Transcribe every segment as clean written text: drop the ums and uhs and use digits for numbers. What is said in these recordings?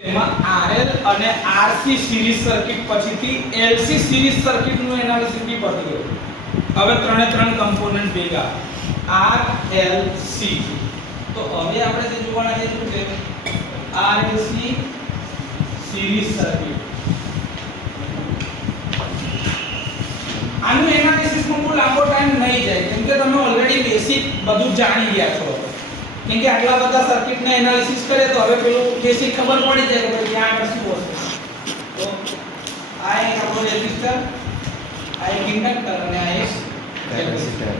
એમાં RL અને RC series circuit પછીથી LC સિરીઝ સર્કિટનું એનાલિસિસ બી પતી ગયું. હવે ત્રણે ત્રણ કમ્પોનન્ટ ભેગા R L C. તો હવે આપણે જે જોવાના છે શું છે RLC સિરીઝ સર્કિટ. આનું એનાલિસિસમાં બહુ લાંબો ટાઈમ નહીં જાય કેમ કે તમે ઓલરેડી બેસિક બધું જાણી ગયા છો. કેમ કે આટલા બધા સર્કિટને એનાલિસિસ કરે તો હવે પેલું બેસિક ખબર પડી જાય કે ભાઈ ક્યાં આગળ શું હશે. તો આ એક આપણો રેઝિસ્ટર, આ એક ઇન્ડક્ટર અને આ એક કેપેસિટર.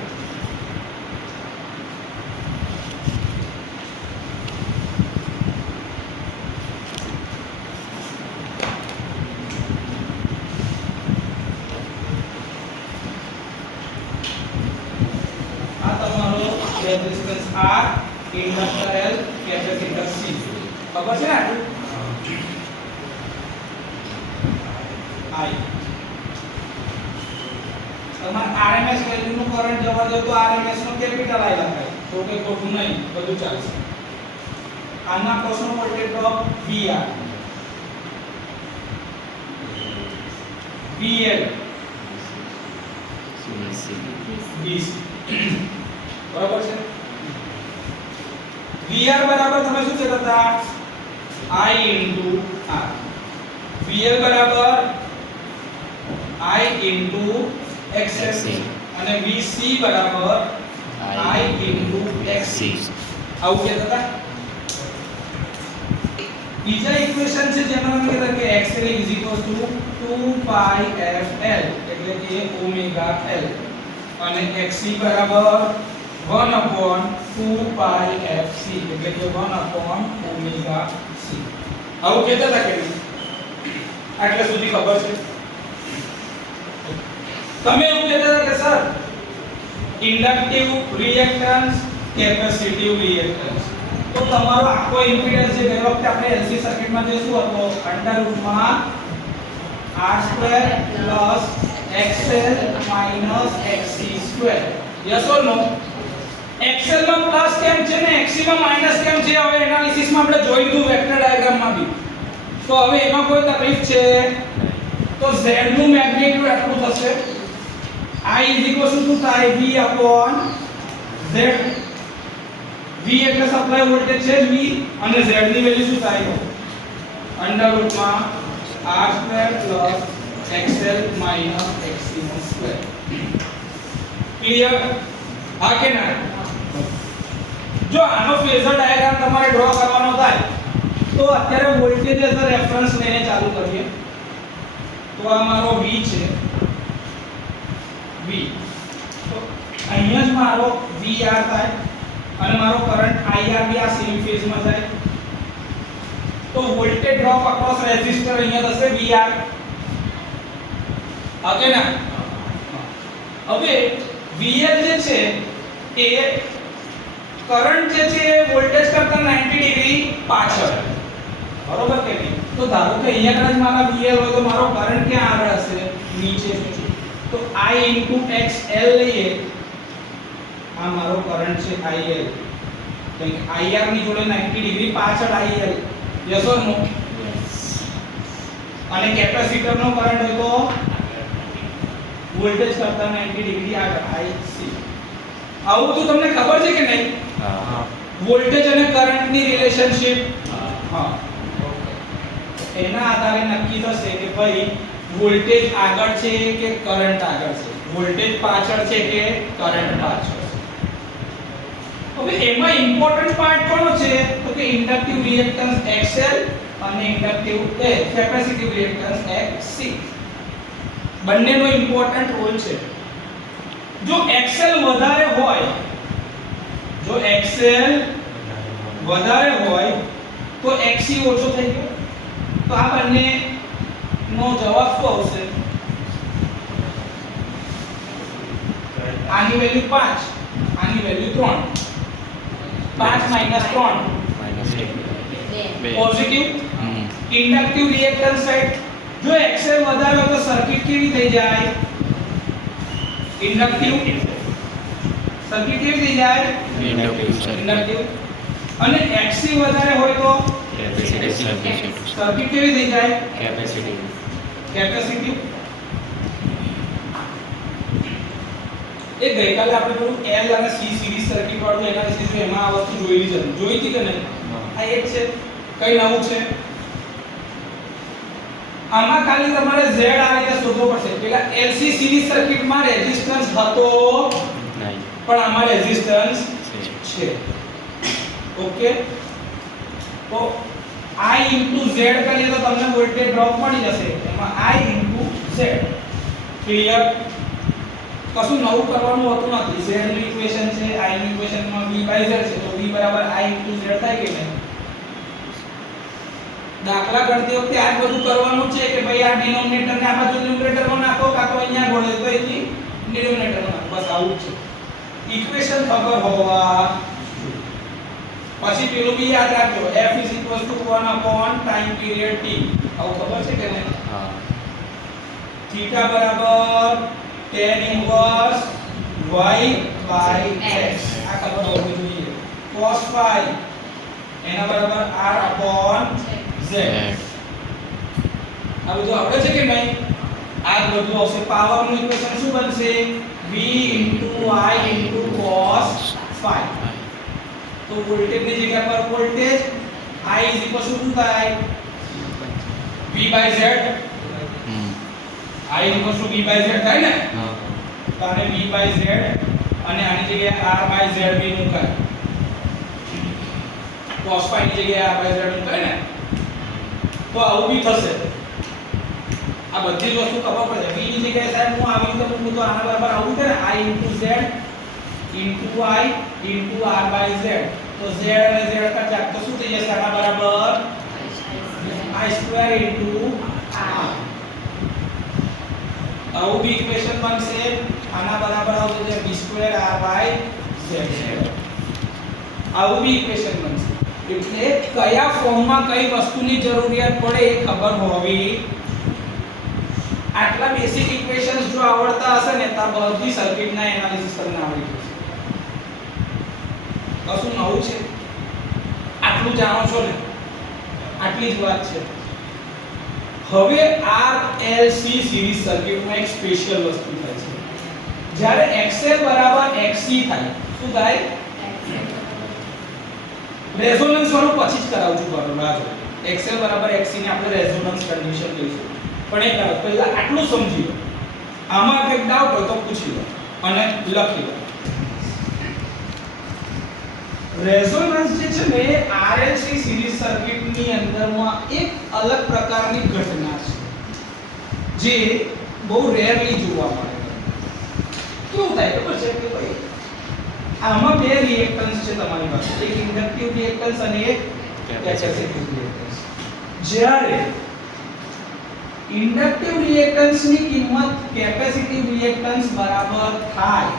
આ તમારો resistance R, inductor L, capacitor C. ખબર છે ને આટલું? I તમારે RMS વેલ્યુ નું કરંટ જવા દો તો RMS નો કેપિટલ I લખાય. તો કે ખોટું નહીં, બધું ચાલશે. આના કોસનો voltage drop VR, VL, VC. બરાબર છે? VR બરાબર તમે શું કહેતા હતા? I into R. VL બરાબર I into XL અને VC બરાબર I into XC. આવું કહેતા હતા. બીજા ઇક્વેશન છે જેમાં અમે કહેતા કે XL = 2 pi fL એટલે કે ઓમેગા L અને XC બરાબર 1/2 pi fC એટલે કે 1/omega C. આવું કહેતા હતા કે નહીં? આટલે સુધી ખબર છે? તમે એવું કહેતા હતા કે sir inductive reactance, capacitive reactance. તો તમારો આખો ઇમ્પિડન્સ જે ગઈ વખતે આપણે LC સર્કિટમાં જે શું હતો √ R² + XL - XC². Yes or no? XL માં પ્લસ કેમ છે ને XC માં માઈનસ કેમ છે? હવે એનાલિસિસમાં આપણે જોઈ લીધું વેક્ટર ડાયાગ્રામમાં બી. તો હવે એમાં કોઈ તકલીફ છે? તો Z નું મેગ્નીટ્યુડ આટલું થશે. I શું થાય? V/Z. V એટલે સપ્લાય વોલ્ટેજ છે V અને Z ની વેલ્યુ શું થાય? √R² + XL - XC². ક્લિયર? હા કે ના? જો આનો ફેઝર ડાયાગ્રામ તમારે ડ્રો કરવાનો થાય તો અત્યારે વોલ્ટેજ એઝ અ રેફરન્સ લઈને ચાલુ કરીએ. તો આ મારો V છે, V. તો અહીંયા જ મારો VR થાય અને મારો કરંટ IR બી આ સેમ ફેઝમાં જાય. તો વોલ્ટેજ ડ્રોપ અક્રોસ રેઝિસ્ટર અહીંયા થશે VR. ઓકે ના? હવે VL જે છે એ કરંટ જે છે વોલ્ટેજ કરતા 90 ડિગ્રી પાછળ. બરોબર કે નહીં? તો ધારો કે અહીંયા કદાચ મારા VL હોય તો મારો કરંટ ક્યાં આગળ હશે? નીચે. તો I * XL લઈએ. આ મારો કરંટ છે IL. તો IR ની જોડે 90 ડિગ્રી પાછળ IL. યસ ઓર નો? અને કેપેસિટર નો કરંટ હોય તો વોલ્ટેજ કરતા 90 ડિગ્રી આગળ IC. આવું તો તમને ખબર છે કે નહીં? હા. વોલ્ટેજ અને કરંટ ની રિલેશનશિપ. હા. એના આધારે નક્કી થશે કે ભાઈ વોલ્ટેજ આગળ છે કે કરંટ આગળ છે, વોલ્ટેજ પાછળ છે કે કરંટ પાછળ છે. હવે એમાં ઇમ્પોર્ટન્ટ પાર્ટ કોનો છે? તો કે ઇન્ડક્ટિવ રિએક્ટન્સ XL અને ઇન્ડક્ટિવ કેપેસિટિવ રિએક્ટન્સ XC. બંનેનો ઇમ્પોર્ટન્ટ રોલ છે. જો XL વધારે હોય, જો XL વધારે હોય તો XC ઓછો થઈ ગયો. તો આ બંને નો જવાબ શું આવશે? આની વેલ્યુ 5, આની value 3. 5 - 3 positive. Inductive reactance side જો XL વધારે હોય તો સર્કિટ કેવી થઈ જાય? ઇન્ડક્ટિવ. સર્કિટ કેવી થઈ જાય? ઇન્ડક્ટિવ. અને XC વધારે હોય તો સર્કિટ કેવી થઈ જાય? કેપેસિટી. એ ગઈકાલે આપણે પેલું L અને C સિરીઝ સર્કિટ વાળું એનાલિસિસ એમાં આ વસ્તુ જોઈ હતી કે નહીં? આ એક છે. કઈ નવું છે? આમાં ખાલી તમારે Z આ રીતે શોધવો પડશે. પેલા LC સિરીઝ સર્કિટમાં રેઝિસ્ટન્સ હતો નહીં, પણ આમાં રેઝિસ્ટન્સ છે. ઓકે, તો I into Z કરીએ તો તમને વોલ્ટેજ ડ્રોપ મળી જશે. એમાં I into Z. ક્લિયર? કશું નવું કરવાનું હોતું નથી. Z નું ઇક્વેશન છે, I નું ઇક્વેશનમાં V by Z છે, તો V બરાબર I into Z થાય કે નહીં? દાખલા ગણતી વખતે આ બધું કરવાનું છે કે ભાઈ આ ડિનોમિનેટર ને આ બાજુ ન્યુમરેટરમાં નાખો કાં તો અહીંયા ગોળે તો અહીંથી ડિનોમિનેટરમાં નાખો. બસ આવું જ છે. ઇક્વેશન ખબર હોવા પછી પેલું બી યાદ રાખજો, f is equals to 1 upon time period t. આવું ખબર છે કે નહીં? હા. થીટા બરાબર tan inverse y by x. આ ખબર હોવી જોઈએ. cos phi એના બરાબર r upon z. આ બધું આવડે છે કે નહીં? આ બધું આવશે. પાવર નું ઇક્વેશન શું બનશે? v into I into cos phi. તો વોલ્ટેજ ની જગ્યા પર voltage I is equal to શું થાય? V by Z. I is equal to V by Z થાય ને? હા. તો આને V by Z અને આની જગ્યાએ R by Z બી મુકાય. cos phi ની જગ્યાએ R by Z મુકાય ને? તો આવું બી થશે. આ બધી વસ્તુ ખબર પડે. V ની જગ્યાએ સાહેબ હું આવી રીતે મૂકું તો આના બરાબર આવું છે ને? I into Z into I into R by Z. તો Z અને Z का ચાક તો શું થઈ જશે? આના બરાબર I square into R. આવું બી ઇક્વેશન બનશે. આના બરાબર આવશે V square R by Z. આવું બી ઇક્વેશન બનશે. એટલે કયા ફોર્મમાં કઈ વસ્તુની જરૂરિયાત પડે એ ખબર હોવી. આટલા બેસિક ઇક્વેશન્સ જો આવડતા હશે ને તો બધી સર્કિટના એનાલિસિસ તમને આવડી જશે. કશું નવું છે? આટલું જાણો છો ને? આટલી જ વાત છે. હવે RLC સિરીઝ સર્કિટમાં એક સ્પેશિયલ વસ્તુ થાય છે. જ્યારે XL બરાબર XC થાય, શું થાય? રેઝોનન્સ વાળું પછી જ કરાવું છું બરાબર. XL બરાબર XC ને આપણે રેઝોનન્સ કન્ડિશન કહીશું. પણ એક પહેલા આટલું સમજી લો. આમાં કંઈક ડાઉટ હોય તો પૂછી લો અને લખી લો. રેઝોનન્સ જે છે ને RLC સિરીઝ સર્કિટની અંદરમાં એક અલગ પ્રકારની ઘટના છે જે બહુ રેરલી જોવા મળે. કેવું થાય ખબર છે કે ભાઈ આમાં બે રિએક્ટન્સ છે તમારી પાસે, એક ઇન્ડક્ટિવ રિએક્ટન્સ અને એક કેપેસિટિવ રિએક્ટન્સ. જ્યારે ઇન્ડક્ટિવ રિએક્ટન્સ ની કિંમત કેપેસિટિવ રિએક્ટન્સ બરાબર થાય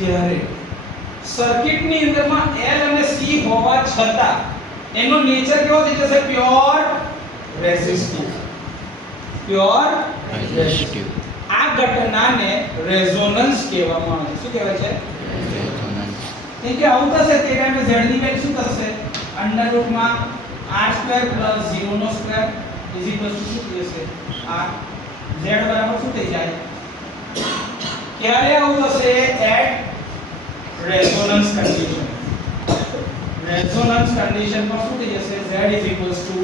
ત્યારે સર્કિટની અંદરમાં L અને C હોવા છતાં એનો નેચર કેવો થઈ જશે? Pure resistive. Pure resistive. આ ઘટનાને રેઝોનન્સ કહેવામાં આવે છે. શું કહેવાય છે? રેઝોનન્સ. કેમ કે આવું થશે તે ટાઈમે Z ની વેલ્યુ શું થશે? અંડરરૂટમાં r² + 0 નો સ્ક્વેર ઇઝ ઇક્વલ ટુ શું થશે? r. Z બરાબર શું થઈ જાય? ક્યારે આવું થશે? At resonance condition. Resonance condition પર શું થઈ જશે? Z is equals to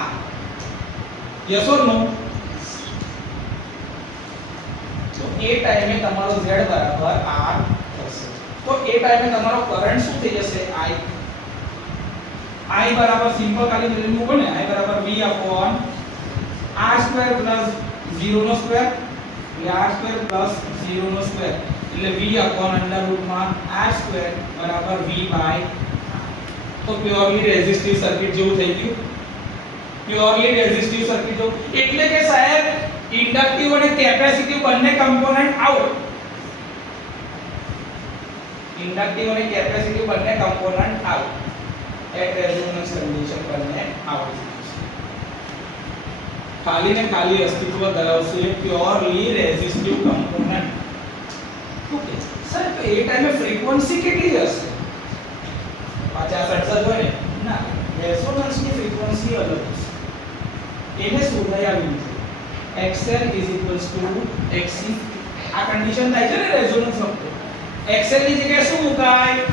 R. Yes or no? તો એ ટાઈમે તમારો Z બરાબર R થશે. તો એ ટાઈમે તમારો કરંટ શું થઈ જશે? I બરાબર સિમ્પલ ખાલી વેલ્યુ મૂકો ને. I બરાબર V upon r² + 0 નો સ્ક્વેર એટલે r² + 0 નો સ્ક્વેર એટલે V upon અંડરરૂટમાં r² બરાબર V by. તો પ્યોરલી રેઝિસ્ટિવ સર્કિટ જેવું થઈ ગયું. પ્યોરલી રેઝિસ્ટિવ સર્કિટ જેવું એટલે કે સાહેબ ઇન્ડક્ટિવ અને કેપેસિટિવ બંને કમ્પોનન્ટ આઉટ. ઇન્ડક્ટિવ અને કેપેસિટિવ બંને component out. At resonance condition બંને આઉટ. ખાલી ને ખાલી અસ્તિત્વ ધરાવશે purely resistive component. Okay sir, તો એ ટાઈમે ફ્રીક્વન્સી કેટલી હશે? 50 60 હોય ને? ના, રેઝોનન્સની ફ્રીક્વન્સી અલગ છે એને શોધાઈ આવી છે xl xc આ કન્ડિશન થાય છે ને રેઝોનન્સ વખતે xl ની જગ્યાએ શું મુકાય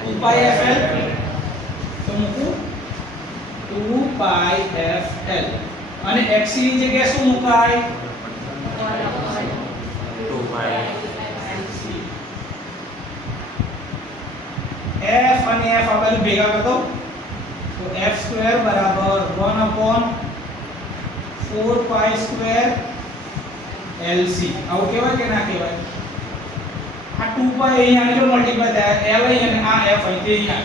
2πfl તો મૂકું 2πfl અને xc ની જગ્યાએ શું મુકાય 2πfc f અને f આ બાજુ ભેગા કરતો તો f² બરાબર 1/4π² lc આવું કહેવાય કે ના કહેવાય આ 2π અહીંયા જો મલ્ટીપ્લાય થાય l અહીં અને આ f અહીં તે અહીંયા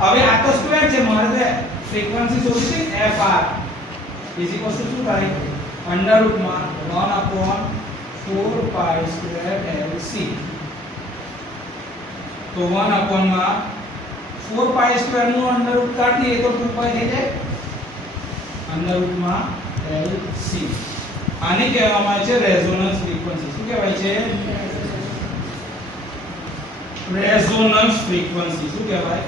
હવે આ તો સ્ક્વેર છે મારે તો ફ્રીક્વન્સી શોધવી છે fr ઇઝ ઇક્વલ ટુ શું થાય અંડર રૂટમાં 1/4π² lc તો 1 માં 4π² નું અંડર રૂટ કાઢીએ તો 2π થઈ જાય અંડર રૂટમાં lc આને કહેવામાં આવે છે રેઝોનન્સ ફ્રીક્વન્સી શું કહેવાય છે રેઝોનન્સ ફ્રીક્વન્સી શું કહેવાય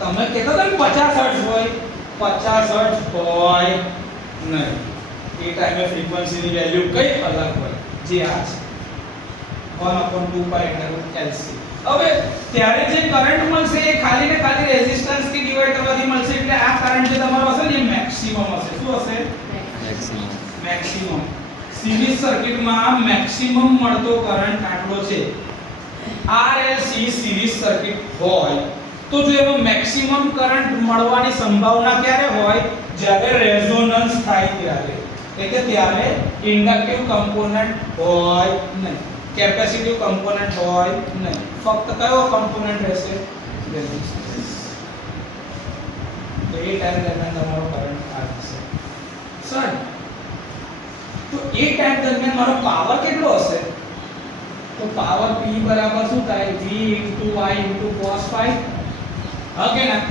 તમે કહેતા હતા ને 50 હર્ટ્ઝ હોય 50 હર્ટ્ઝ હોય નહીં એ ટાઈમે ફ્રીક્વન્સીની વેલ્યુ કઈ અલગ હોય જે આ છે 1/2π/LC હવે ત્યારે જે કરંટ મળશે એ ખાલી ને ખાલી રેઝિસ્ટન્સ થી ડિવાઈડ કરવાથી મળશે એટલે આ કરંટ જે તમારો હશે ને એ મેક્સિમમ હશે શું હશે મેક્સિમમ સિરીઝ સર્કિટમાં મેક્સિમમ મળતો કરંટ આટલો છે RLC સિરીઝ સર્કિટ હોય તો જો એમાં મેક્સિમમ કરંટ મળવાની સંભાવના ક્યારે હોય જ્યારે રેઝોનન્સ થાય ત્યારે એટલે કે ત્યારે ઇન્ડક્ટિવ કમ્પોનન્ટ હોય નહીં કેપેસિટિવ કમ્પોનન્ટ હોય નહીં ફક્ત કયો કમ્પોનન્ટ રહેશે રેઝિસ્ટન્સ તો એ ટાઈમ દરમિયાન તમારો કરંટ આ થશે સર તો એ ટાઈમ દરમિયાન મારો પાવર કેટલો હશે તો પાવર P બરાબર શું થાય V * I * cos phi okay ના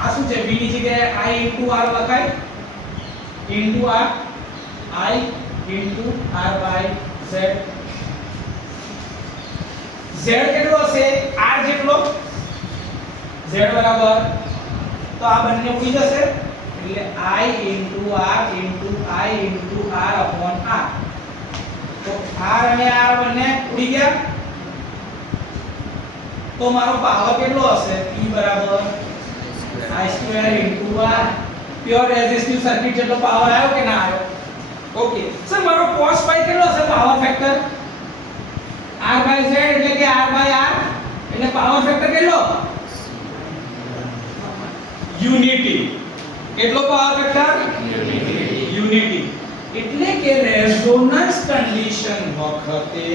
આ શું છે V ની જગ્યાએ I * R લખાય * R I * R/Z Z કેટલો હશે R જેટલો Z બરાબર તો આ બંને ઉડી જશે એટલે I * R તો R અને R બંને ઉડી ગયા તો મારો પાવર કેટલો હશે P બરાબર I² * R pure resistive circuit જેટલો પાવર આવ્યો કે ના આવ્યો ઓકે સર મારો cos phi કેટલો હશે પાવર ફેક્ટર R/Z એટલે કે R/R એટલે પાવર ફેક્ટર કેટલો યુનિટી કેટલો પાવર ફેક્ટર યુનિટી એટલે કે રેઝોનન્સ કન્ડિશન વખતે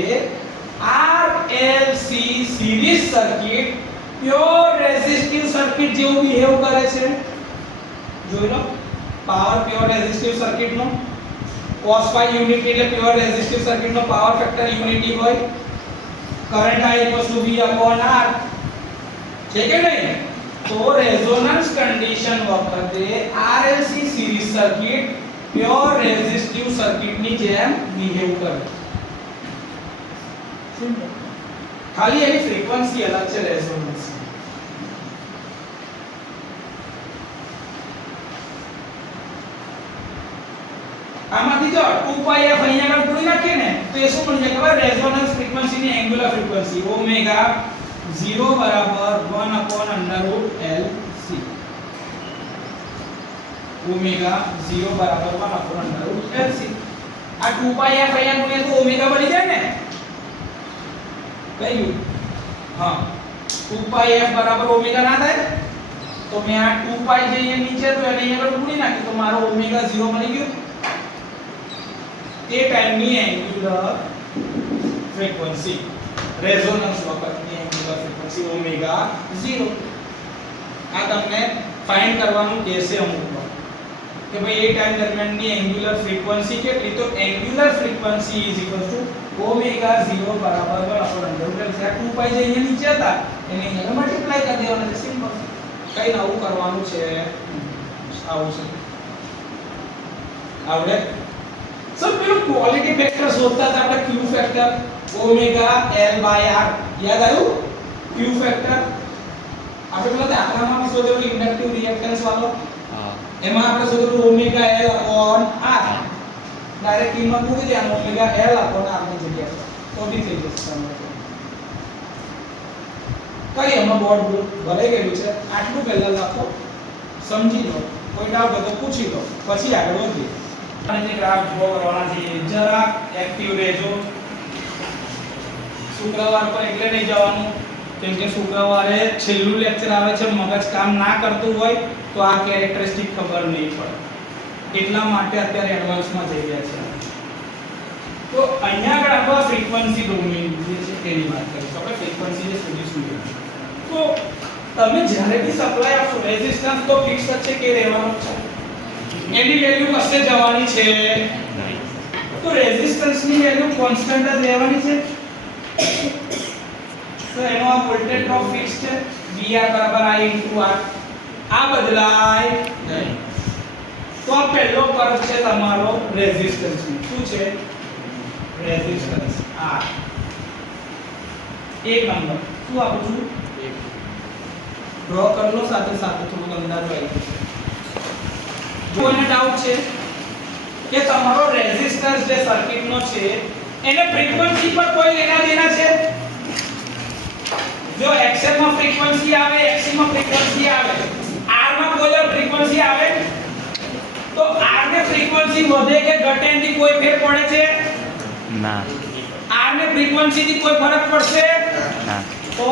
RLC series circuit pure resistive circuit જેવું બિહેવ કરે છે જોઈ લો પાવર પ્યોર રેઝિસ્ટિવ સર્કિટ નો cos phi યુનિટી એટલે પ્યોર રેઝિસ્ટિવ સર્કિટ નો પાવર ફેક્ટર યુનિટી હોય કરંટ I = V/R છે કે નહીં તો રેઝોનન્સ કન્ડિશન વખતે RLC series circuit pure resistive circuit ની જેમ બિહેવ કરે ખાલી એની ફ્રીક્વન્સી અલગ છે રેઝોનન્સ આમાંથી જો 2πf અહીંયા આગળ પૂરી નાખીએ ને તો એ શું બની જાય ખબર રેઝોનન્સ ફ્રીક્વન્સી ની એંગ્યુલર ફ્રીક્વન્સી ઓમેગા 0 બરાબર 1/√LC ઓમેગા 0 બરાબર 1/√LC આ 2πf અહીંયા ગુણ્યા તો ઓમેગા બની જાય ને કયું હા 2πf બરાબર ઓમેગા ના થાય તો મેં આ 2π જે અહીંયા નીચે તો એને અહીંયા આગળ ગુણી નાખી તો મારો ઓમેગા 0 મળી ગયો તે ટાઈમની એંગ્યુલર ફ્રીક્વન્સી રેઝોનન્સ વખતની એંગ્યુલર ફ્રીક્વન્સી ઓમેગા 0 આ તમને ફાઇન્ડ કરવાનું કહેશે અમુક કે ભાઈ એ ટાઈમ દરમિયાનની એંગ્યુલર ફ્રીક્વન્સી કેટલી તો એંગ્યુલર ફ્રીક્વન્સી ઓમેગા 0 બરાબર 1/√L છે 2π જે અહીંયા નીચે હતા એને અહીંયા મલ્ટીપ્લાય કરી દેવાના છે સિમ્પલ કઈ નવું કરવાનું છે આવું છે આવડે સર પેલું ક્વોલિટી ફેક્ટર શોધતા હતા આપણે Q factor omega L by R યાદ આવ્યું ક્યુ ફેક્ટર આપણે પેલા દાખલામાં બી શોધેલું ઇન્ડક્ટિવ રિએક્ટન્સ વાળો એમાં આપણે શોધેલું omega L upon R direct કિંમત મૂકી દેવાનું ઓમેગા L અપોન R ની જગ્યાએ તો બી થઈ જશે તમારે કઈ એમાં બોર્ડ ભરાઈ ગયેલું છે આટલું પહેલા લખો સમજી લો કોઈ ડાઉટ હોય તો પૂછી લો પછી આગળ વધીએ અને જે ગ્રાફ ડ્રો કરવાના છે જરા એક્ટિવ રહેજો શુક્રવાર પર એટલે નહીં જવાનું કેમ કે શુક્રવારે છેલ્લું લેક્ચર આવે છે મગજ કામ ના કરતું હોય તો આ કેરેક્ટરિસ્ટિક ખબર નહીં પડે એટલા માટે અત્યારે એડવાન્સમાં જઈ રહ્યા છે તો અહીંયા આગળ આપણે ફ્રીક્વન્સી ડોમેન જે છે તેની વાત કરીશું આપણે ફ્રીક્વન્સી જે શોધીશું તો તમે જ્યારે બી સપ્લાય આપશો રેઝિસ્ટન્સ તો ફિક્સ જ છે કે રહેવાનો છે એની વેલ્યુ કશે જવાની છે તો રેઝિસ્ટન્સ ની વેલ્યુ કોન્સ્ટન્ટ જ રહેવાની છે તો એનો આ વોલ્ટેજ ડ્રોપ ફિક્સ છે VR I * R આ બદલાય નહીં તો આ પહેલો કર્વ છે તમારો રેઝિસ્ટન્સ નો શું છે રેઝિસ્ટન્સ R એક નંબર શું આપું છું ડ્રો કરી લો સાથે સાથે થોડું અંદાજો આવી જશે કોઈને ડાઉટ છે કે તમારો રેઝિસ્ટન્સ જે સર્કિટનો છે એને ફ્રીક્વન્સી પર કોઈ લેના દેના છે જો XL માં ફ્રીક્વન્સી આવે XC માં ફ્રીક્વન્સી આવે R માં કોઈ ફ્રીક્વન્સી આવે તો R ને ફ્રીક્વન્સી વધે કે ઘટે એની કોઈ ફેર પડે છે ના R ને ફ્રીક્વન્સી થી કોઈ ફરક પડશે ના તો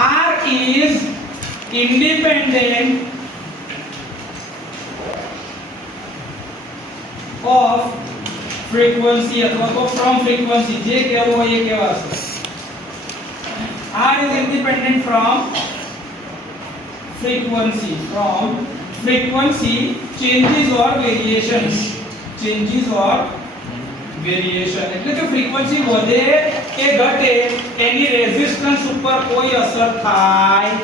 R is independent of frequency અથવા તો from frequency જે કહેવું હોય એ કહેવાશે R is independent from frequency changes or variations એટલે કે ફ્રીક્વન્સી વધે કે ઘટે એની રેઝિસ્ટન્સ ઉપર કોઈ અસર થાય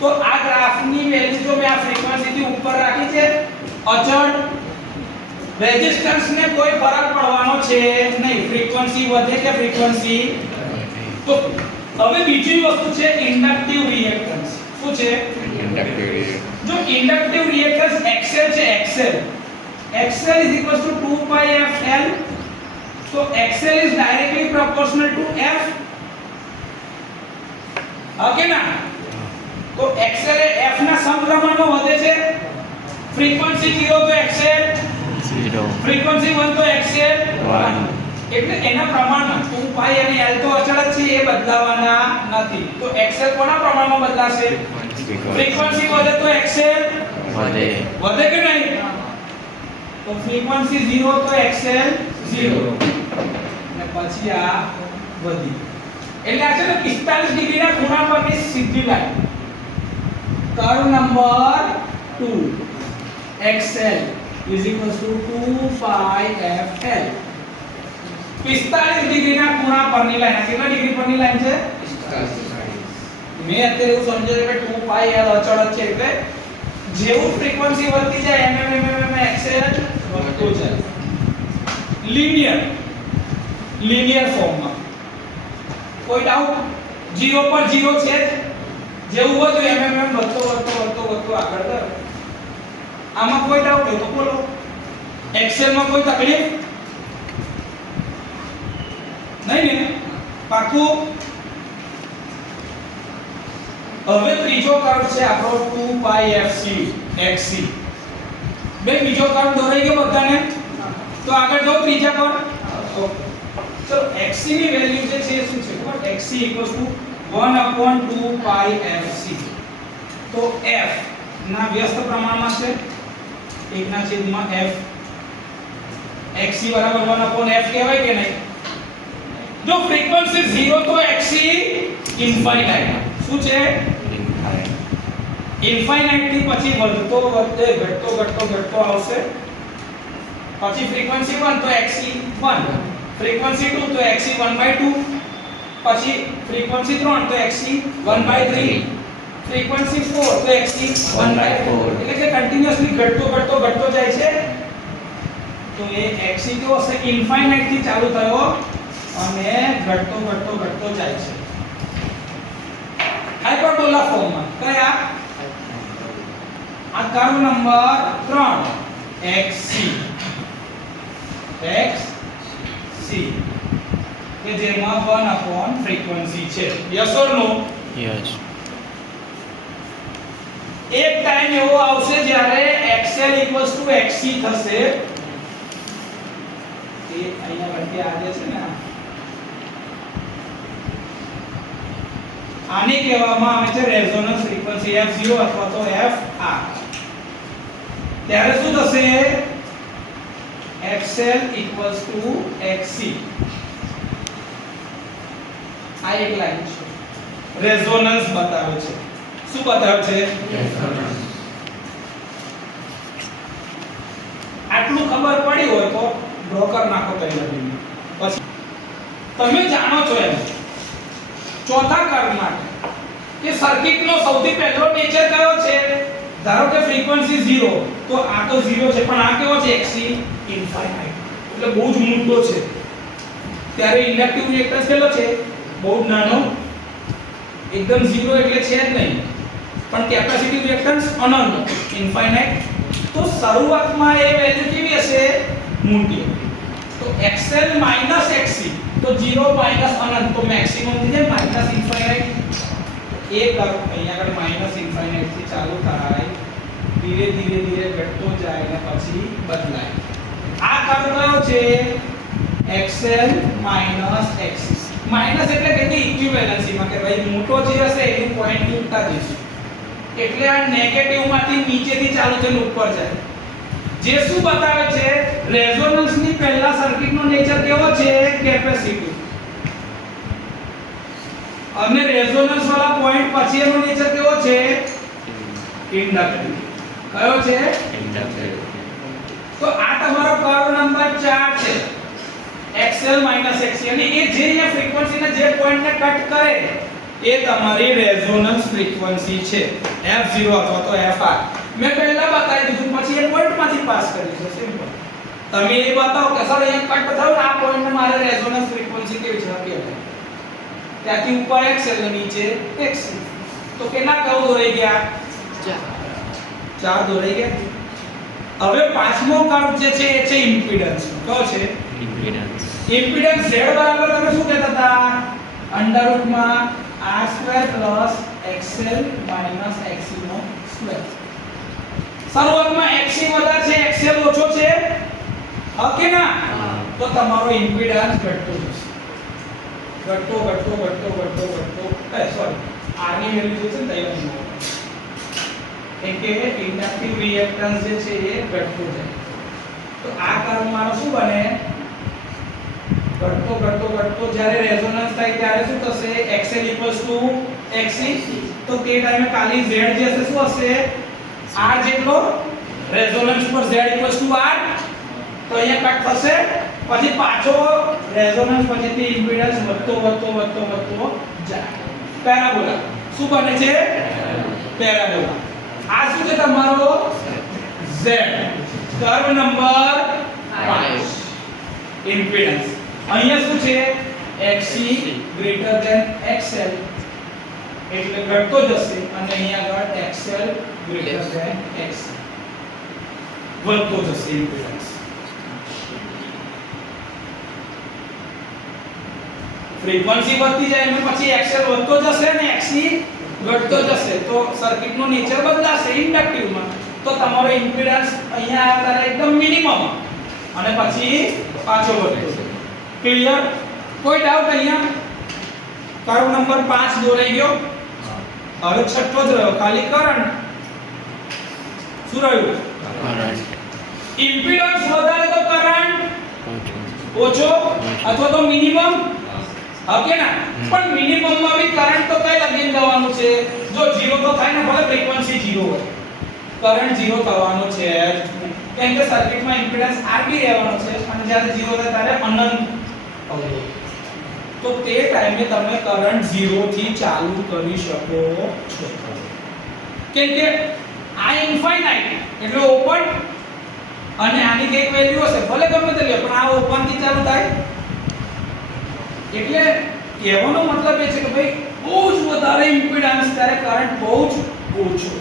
તો આ ગ્રાફની વેલ્યુ જો મેં આ ફ્રીક્વન્સી થી ઉપર રાખી છે અચળ રેઝિસ્ટન્સ ને કોઈ ફરક પડવાનો છે નહીં ફ્રીક્વન્સી વધે કે ફ્રીક્વન્સી તો હવે બીજી વસ્તુ છે ઇન્ડક્ટિવ રિએક્ટન્સ શું છે જો ઇન્ડક્ટિવ રિએક્ટન્સ XL છે XL is equal to 2 pi FL so XL is directly proportional to F okay ના તો XL એ F ના સમપ્રમાણમાં વધે છે ફ્રીક્વન્સી 0 તો XL 0 ફ્રીક્વન્સી 1 તો XL 1 એટલે એના પ્રમાણમાં 2 pi અને L તો અચળ જ છે એ બદલાવાના નથી તો XL કોના પ્રમાણમાં બદલાશે ફ્રીક્વન્સી વધે તો XL વધે કે નહીં તો ફ્રીક્વન્સી 0 તો XL 0 અને પછી આ વધી એટલે આ છે ને 45 ડિગ્રીના ખૂણા પરની સીધી line curve number 2 XL is equals to 2 pi FL 45 ડિગ્રીના ખૂણા પરની લાઈન આ કેટલા ડિગ્રી પરની લાઈન છે 45 મેં અત્યારે એવું સમજો કે 2 pi L અચળ છે એટલે જેવું ફ્રીક્વન્સી વધતી જાય mm XL વધતો જાય લિનિયર ફોર્મમાં કોઈ ડાઉટ 0 પર 0 છે જેવું વધુ mm વધતો આગળ કરો આમાં કોઈ ડાઉટ હોય તો બોલો XL માં કોઈ તકલીફ નહીં ને પાકું હવે ત્રીજો કર્વ છે આપણો 2 pi FC XC બે બીજો કર્વ દોરાઈ ગયો બધાને તો આગળ જાઓ ત્રીજા પર ચલો XC ની વેલ્યુ જે છે શું છે ખબર XC 1/2 pi FC તો F ના વ્યસ્ત પ્રમાણમાં છે 1/f XC બરાબર 1/f કહેવાય કે નહીં જો ફ્રીક્વન્સી 0 તો XC ઇન્ફાઇનાઇટ શું છે ઇન્ફાઇનાઇટ થી પછી વધતો ઘટતો આવશે પછી ફ્રીક્વન્સી 1 તો XC 1 ફ્રીક્વન્સી 2 તો XC 1/2 પછી ફ્રીક્વન્સી 3 તો XC 1/3 ફ્રીક્વન્સી 4 તો xc 1/4 એટલે કે કન્ટિન્યુઅસલી ઘટતો જાય છે. તો એ xc કેવો હશે ઇન્ફાઇનાઇટ થી ચાલુ થયો અને ઘટતો જાય છે હાઇપરબોલા ફોર્મમાં. કયા આ કર્વ નંબર 3 xc કે જેમાં 1 ફ્રીક્વન્સી છે. Yes or no? યસ. એક ટાઈમ એવો આવશે જ્યારે xl xc થશે. એ અહીંયા વચ્ચે આજે છે ને આને કહેવામાં આવે છે રેઝોનન્સ ફ્રીક્વન્સી f0 અથવા તો fr. ત્યારે શું થશે xl xc. આ એક લાઈન છે રેઝોનન્સ બતાવે છે. શું બતાવે છે? આટલું ખબર પડી હોય તો ડ્રો કર નાખો તો લઈને પછી તમે જાણો છો એમ ચોથા કર્વ માટે કે સર્કિટનો સૌથી પહેલો નેચર કયો છે? ધારો કે ફ્રીક્વન્સી 0 તો આ તો 0 છે પણ આ કેવો છે xc ઇન્ફાઇનાઇટ એટલે બહુ જ મોટો છે. ત્યારે ઇન્ડક્ટિવ રિએક્ટન્સ કેટલો છે? બહુ નાનો, એકદમ 0 એટલે છે જ નહીં. પણ કેપેસિટી રિએક્ટન્સ અનંત ઇન્ફાઇનાઇટ. તો શરૂઆતમાં એ વેલ્યુ કેવી હશે? મોટી. તો xl xc તો 0 અનંત તો મેક્સિમમ થઈ જાય માઈનસ ઇન્ફાઇનાઇટ. એ કર્વ અહીંયા આગળ માઈનસ ઇન્ફાઇનાઇટ થી ચાલુ થાય ધીરે ધીરે ઘટતો જાય અને પછી બદલાય. આ કર્વ કયો છે? xl xc. માઈનસ એટલે કે ઇક્વિવેલન્સીમાં કે ભાઈ મોટો જે હશે એનું પોઈન્ટ ઉલટા જશે. એટલે આ નેગેટિવ માંથી નીચેથી ચાલુ થઈને ઉપર જાય. જે શું બતાવે છે? રેઝોનન્સ ની પહેલા સર્કિટનો નેચર કેવો છે? કેપેસિટિવ. અને રેઝોનન્સ વાળા પોઈન્ટ પછી એનો નેચર કેવો છે? ઇન્ડક્ટિવ. કયો છે? ઇન્ડક્ટિવ. તો આ તમારો કર્વ નંબર 4 છે xl xc. અને એ જે અહીંયા ફ્રીક્વન્સીના જે પોઈન્ટને કટ કરે એ તમારી રેઝોનન્સ ફ્રીક્વન્સી છે f0 અથવા તો fr. મેં પહેલા બતાવી દીધું પછી એ પોઈન્ટમાંથી પાસ કરી છે. સિમ્પલ. તમે એ બતાવો કે સર અહીંયા કટ થયો આ પોઈન્ટને મારે રેઝોનન્સ ફ્રીક્વન્સી કેવી છે આપી. ત્યાંથી ઉપર xl અને નીચે xc. તો કેટલા કર્વ દોરાઈ ગયા? 4 દોરાઈ ગયા. હવે પાંચમો કર્વ જે છે એ છે ઇમ્પિડન્સ. કયો છે? ઇમ્પિડન્સ. ઇમ્પિડન્સ z બરાબર તમે શું કહેતા હતા? √ r² xl xc નો સ્ક્વેર. શરૂઆતમાં xc વધારે છે xl ઓછો છે ઓકે ના? તો તમારો ઇમ્પિડન્સ ઘટતો જશે. ઘટતો સોરી r ની વેલ્યુ જે છે ને તૈયાર કે ઇન્ડક્ટિવ રિએક્ટન્સ જે છે એ ઘટતો જાય. તો આ કર્વ મારો શું બને? ઘટતો જ્યારે રેઝોનન્સ થાય ત્યારે શું થશે? xl xc. તો તે ટાઈમે ખાલી z જે હશે શું હશે? r જેટલો. રેઝોનન્સ પર z r. તો અહીંયા કટ થશે પછી પાછો રેઝોનન્સ પછીથી ઇમ્પિડન્સ વધતો જાય. પેરાબોલા. શું બને છે? પેરાબોલા. આ શું છે તમારો? z. Curve number 5 impedance. અહીંયા શું છે? xc xl એટલે ઘટતો જશે અને અહીંયા આગળ xl xc વધતો જશે ઇમ્પિડન્સ. ફ્રીક્વન્સી વધતી જાય અને પછી xl વધતો જશે અને xc ઘટતો જશે. તો સર્કિટનો નેચર બદલાશે ઇન્ડક્ટિવમાં. તો તમારો ઇમ્પિડન્સ અહીંયા આવ્યા એકદમ મિનિમમ અને પછી પાછો વધતો જશે. ક્લિયર? કોઈ ડાઉટ અહીંયા? કર્વ નંબર 5 દોરાઈ ગયો. હવે છઠ્ઠો જ રહ્યો ખાલી કરંટ. શું રહ્યું? કરંટ. ઇમ્પિડન્સ વધારે તો કરંટ ઓછો અથવા તો મિનિમમ. ઓકે ના? પણ મિનિમમ માં બી કરંટ તો કઈ લગીને જવાનું છે? જો 0 તો થાય ને ભલે ફ્રીક્વન્સી 0 હોય કરંટ 0 થવાનો છે કેમ કે સર્કિટમાં ઇમ્પિડન્સ R બી રહેવાનો છે અને જ્યારે 0 થાય ત્યારે અનંત અવરોધ. તો તે ટાઈમે તમે કરંટ 0 થી ચાલુ કરી શકો છો. કેમ કે આ ઇન્ફાઇનાઇટ એટલે ઓપન અને આની કઈક વેલ્યુ હશે ભલે ગમે તે લે પણ આ ઓપન થી ચાલુ થાય એટલે કહેવાનો મતલબ એ છે કે ભાઈ બહુ જ વધારે ઇમ્પિડન્સ ત્યારે કરંટ બહુ જ ઓછો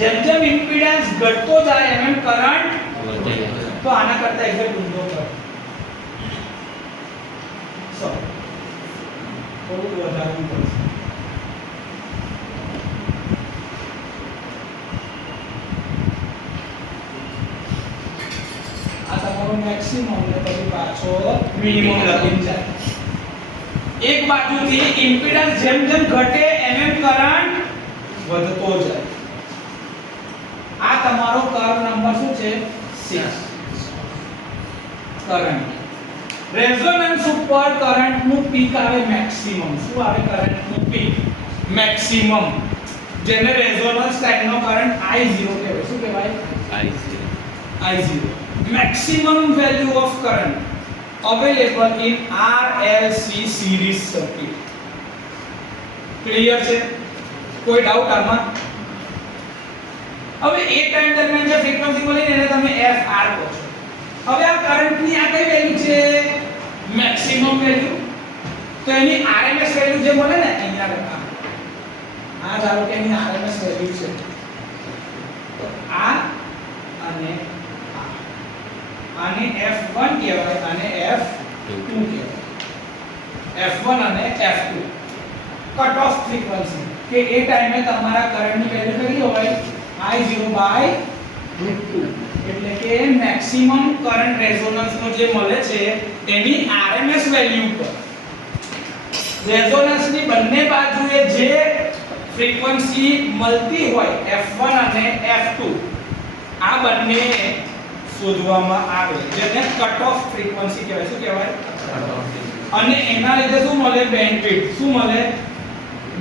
જેમ જેમ ઇમ્પિડન્સ ઘટતો જાય એમ કરંટ વધે. તો આના કરતા એક્ઝેક્ટ ઊંધો કરો સો થોડું વધારવું પડશે આ તમારો મેક્સિમમ ને પછી પાછો મિનિમમ લખીને જાય એક બાજુથી ઇમ્પિડન્સ જેમ જેમ ઘટે એમ કરંટ વધતો જાય આ તમારો કર્વ નંબર શું છે 6 કરંટ રેઝોનન્સ ઉપર કરંટ નું પીક આવે મેક્સિમમ શું આવે કરંટ નું પીક મેક્સિમમ જેને રેઝોનન્સ ટાઈમનો કરંટ I0 કહેવાય શું કહેવાય I0 maximum value of current available in RLC series circuit clear છે કોઈ ડાઉટ આમાં હવે એ ટાઈમ દરમિયાન જે ફ્રીક્વન્સી મળી એને તમે FR કહો છો હવે આ કરંટ ની આ કઈ વેલ્યુ છે મેક્સિમમ વેલ્યુ તો એની RMS વેલ્યુ જે મળે ને અહીંયા લખા આ ધારો કે એની RMS વેલ્યુ છે તો આ અને આને F1 કહેવાય અને F2 કહેવાય F1 અને F2 કટ ઓફ ફ્રીક્વન્સી કે એ ટાઈમે તમારા કરંટની વેલ્યુ કેટલી હોય I0/√2 એટલે કે મેક્સિમમ કરંટ રેઝોનન્સ નો જે મળે છે એની RMS વેલ્યુ પર રેઝોનન્સ ની બંને બાજુએ જે ફ્રીક્વન્સી મળતી હોય F1 અને F2 આ બંને શોધવામાં આવે જેને કટ ઓફ ફ્રીક્વન્સી કહેવાય શું કહેવાય અને એના લીધે શું મળે બેન્ડવિડ્થ શું મળે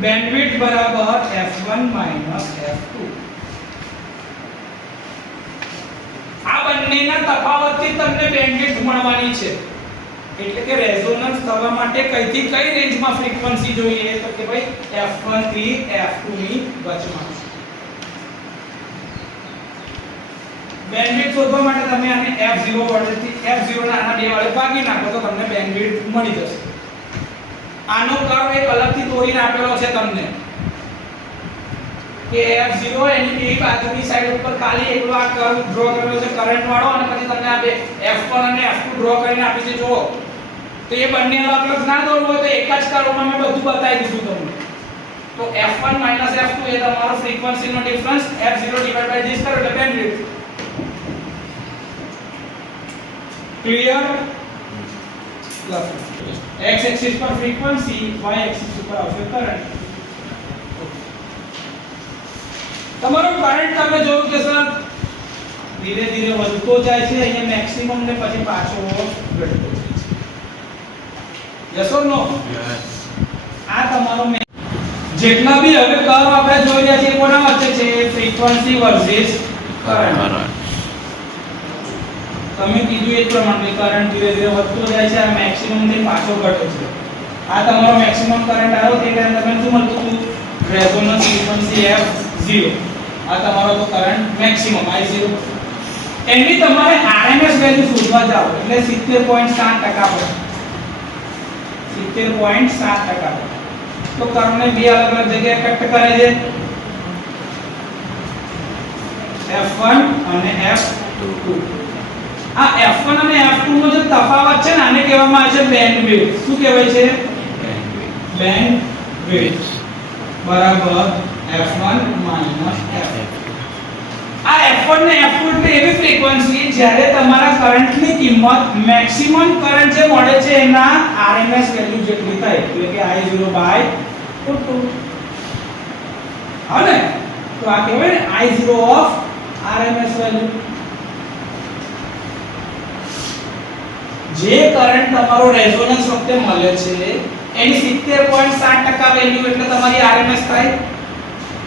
બેન્ડવિડ્થ બરાબર F1 F2 આ બંનેના તફાવતથી તમને બેન્ડવિડ્થ મળવાની છે એટલે કે રેઝોનન્સ થવા માટે કઈથી કઈ રેન્જમાં ફ્રીક્વન્સી જોઈએ તો કે ભાઈ F1 થી F2 ની વચમાં બેન્ડવિડ્થ શોધવા માટે તમે આને F0 વડેથી F0 ના આના બે વડે ભાગી નાખો તો તમને બેન્ડવિડ્થ મળી જશે આનો કર્વ એક અલગથી દોરીને આપેલો છે તમને કે F0 એની બે બાજુની સાઈડ ઉપર ખાલી એકલો આ કર્વ ડ્રો કરેલો છે કરંટ વાળો અને પછી તમને આ બે F1 અને F2 ડ્રો કરીને આપી છે જુઓ તો એ બંને અલગ અલગ ના દોરવું હોય તો એક જ કર્વમાં મેં બધું બતાવી દીધું તમને તો F1 F2 એ તમારો ફ્રીક્વન્સીનો ડિફરન્સ F0 / this કરો એટલે બેન્ડવિડ્થ ક્લિયર x एक्सिस पर फ्रीक्वेंसी y एक्सिस पर આવશે કરંટ તમારો કરંટ તમે જોયું કે સર ધીરે ધીરે વધતો જાય છે અહીંયા મેક્સિમમ ને પછી પાછો ઘટતો જાય છે યસ ઓર નો યસ આ તમારો જેટલા બી હવે કર્વ આપણે જોઈ રહ્યા છીએ કોના વચ્ચે છે ફ્રીક્વન્સી વર્સિસ કરંટ તમે કીધું એ પ્રમાણે કરંટ ધીરે ધીરે વધતો જાય છે આ મેક્સિમમ થી પાછો ઘટે છે આ તમારો મેક્સિમમ કરંટ આવ્યો તે ટાઈમ તમને શું મળતું હતું રેઝોનન્સ ફ્રીક્વન્સી F0 આ તમારો તો કરંટ મેક્સિમમ I0 એની તમારે RMS વેલ્યુ શોધવા જાવ એટલે 70.7% પર 70.7% તો કર્વને બે અલગ અલગ જગ્યાએ કટ કરે છે F1 અને F2 આ F1 અને F2 નો જે તફાવત છે ને આને કહેવામાં આવે છે બેન્ડવિડ્થ શું કહેવાય છે બેન્ડવિડ્થ બરાબર F1 F2 આ F1 ને F2 એટલે એવી ફ્રીક્વન્સી જ્યારે તમારા કરંટની કિંમત મેક્સિમમ કરંટ જે મળે છે એના RMS વેલ્યુ જેટલી થાય એટલે કે I0/√2 હા ને તો આ કહેવાય ને I0 ઓફ RMS વેલ્યુ જે કરંટ તમારો રેઝોનન્સ વખતે મળે છે એની 70.7% વેલ્યુ એટલે તમારી RMS થાય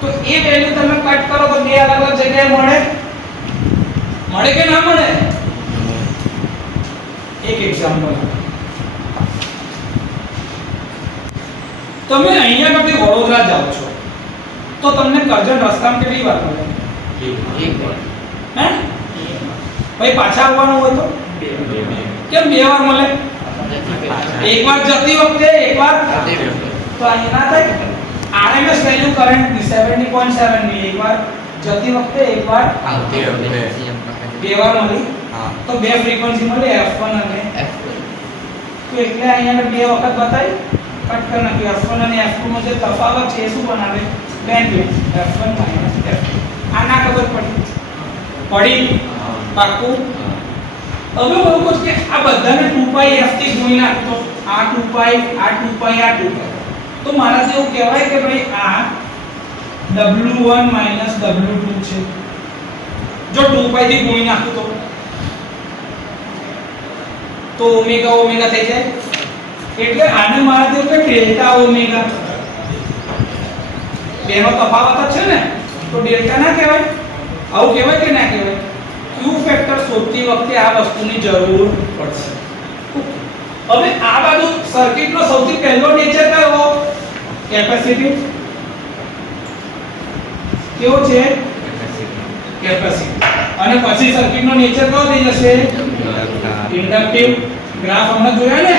તો એ વેલ્યુ તમે કટ કરો તો બે અલગ અલગ જગ્યાએ મળે કે ના મળે એક એક્ઝામ્પલ તમે અહીંયા પરથી વડોદરા જાવ છો તો તમને કરજણ રસ્તામાં કેટલી વાર મળે? હે? ભાઈ પાછા આવવાનું હોય તો કેમ 2 વાર મળે? એકવાર જતી વખતે, એકવાર તો અહીં ના થાય. RMS વેલ્યુ કરંટની 70.7 ની એકવાર જતી વખતે, એકવાર 2 વાર મળી. તો 2 ફ્રીક્વન્સી મળી F1 અને F2. તો એટલે અહીંયા 2 વખત બતાવી કટ કરી નાખ્યું. F1 અને F2 નો જે તફાવત છે એ શું બનાવે? Bandwidth F1 F2. આ ના ખબર પડી? પાક્કું? હવે હું કહું કે આ બધાને 2π f થી ગુણી નાખતો. આ 2π, આ 2π, આ 2π. તો મારાથી એવું કહેવાય કે ભાઈ આ W1 W2 છે. જો 2π થી ગુણી નાખું તો ઓમેગા ઓમેગા થઈ જાય. એટલે આને મારાથી એવું કે ડેલ્ટા ઓમેગા. બેનો તફાવત જ છે ને, તો ડેલ્ટા ના કહેવાય? આવું કહેવાય કે ના કહેવાય? Q ફેક્ટર શોધતી વખતે આ વસ્તુની જરૂર પડશે. હવે આ બાજુ સર્કિટનો સૌથી પહેલો નેચર કયો? કેપેસિટી. કેવો છે? કેપેસિટી. અને પછી સર્કિટનો નેચર કયો થઈ જશે? ઇન્ડક્ટિવ. ગ્રાફ હમણાં જોયા ને?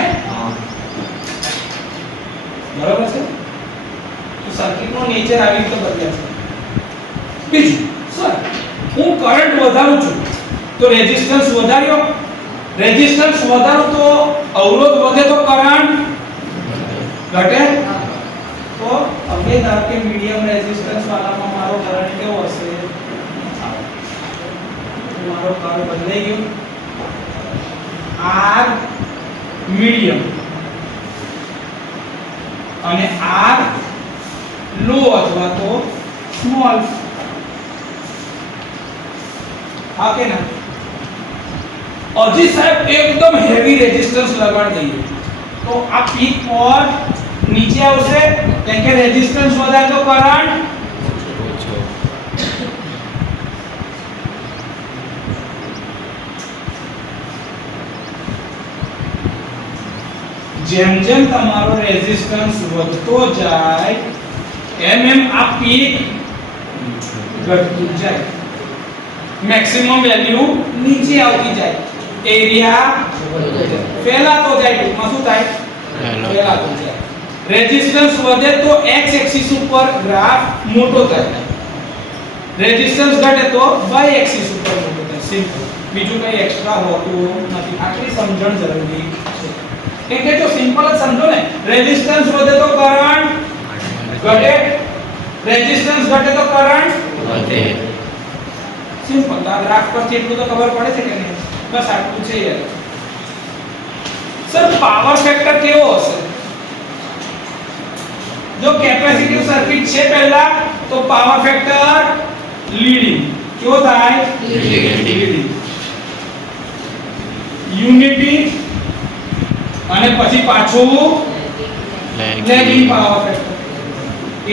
બરાબર છે? તો સર્કિટનો નેચર આવી રીતે બદલાય છે. બીજું સર, હું કરંટ વધારું છું તો રેઝિસ્ટન્સ વધાર્યો. રેઝિસ્ટન્સ વધારું તો અવરોધ વધે તો કરંટ ઘટે. તો હવે ધારો કે મીડિયમ રેઝિસ્ટન્સ વાળામાં મારો કરંટ કેવો હશે? મારો કરંટ બદલાઈ ગયો. R મીડિયમ અને R લો અથવા તો સ્મોલ. હા કે ના? હજી સાહેબ એકદમ હેવી રેઝિસ્ટન્સ લગાડી દઈએ તો આ પીક પર નીચે આવશે, કેમ કે રેઝિસ્ટન્સ વધારે તો કરંટ જેમ જેમ તમારો રેઝિસ્ટન્સ વધતો જાય એમ આ પીક ઘટતું જાય. મેક્સિમમ વેલ્યુ નીચે આવતી જાય. એરિયા ફેલાતો જાય. ટૂંકમાં શું થાય? ફેલાતો જાય. રેઝિસ્ટન્સ વધે તો x એક્સિસ ઉપર ગ્રાફ મોટો થાય. રેઝિસ્ટન્સ ઘટે તો y એક્સિસ ઉપર મોટો થાય. સિમ્પલ. બીજું કંઈ એક્સ્ટ્રા હોતું નથી. આટલી સમજણ જરૂરી છે. કે જો સિમ્પલ જ સમજો ને, રેઝિસ્ટન્સ વધે તો કરંટ ઘટે, રેઝિસ્ટન્સ ઘટે તો કરંટ વધે. સિમ્પલ. આ ગ્રાફ પરથી એટલું તો ખબર પડે છે કે નહીં? બસ આટલું છે યાર. સર પાવર ફેક્ટર કેવો હશે? જો કેપેસિટિવ સર્કિટ છે પહેલા તો પાવર ફેક્ટર લીડિંગ. કેવો થાય? લીડિંગ. યુનિટી અને પછી પાછું લેગિંગ પાવર ફેક્ટર.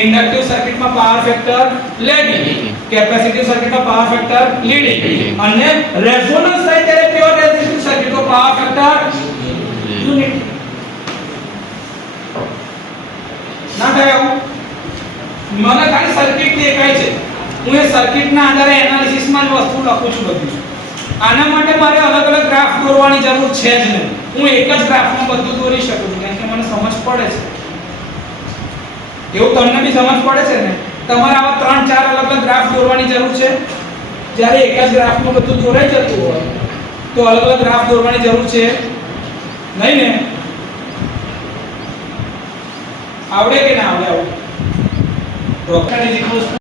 ઇન્ડક્ટિવ સર્કિટમાં પાવર ફેક્ટર લેગિંગ, કેપેસિટિવ સર્કિટમાં પાવર ફેક્ટર લીડિંગ અને રેઝોનન્સ થાય ત્યારે પ્યોર રેઝિસ્ટિવ સર્કિટનો પાવર ફેક્ટર યુનિટી. ના થાય આવું? મને ખાલી સર્કિટ દેખાય છે, હું એ સર્કિટના આધારે એનાલિસિસમાં જ વસ્તુ લખું છું બધી. આના માટે મારે અલગ અલગ ગ્રાફ દોરવાની જરૂર છે જ નહીં. હું એક જ ગ્રાફમાં બધું દોરી શકું છું, કારણ કે મને સમજ પડે છે. એવું તમને બી સમજ પડે છે ને? તમારે આવા 3-4 અલગ અલગ ગ્રાફ દોરવાની જરૂર છે. જ્યારે એક જ ગ્રાફમાં બધું દોરાઈ જતું હોય તો અલગ અલગ ગ્રાફ દોરવાની જરૂર છે નહીં ને? આવડે કે ના આવડે? આવું ડોક્ટર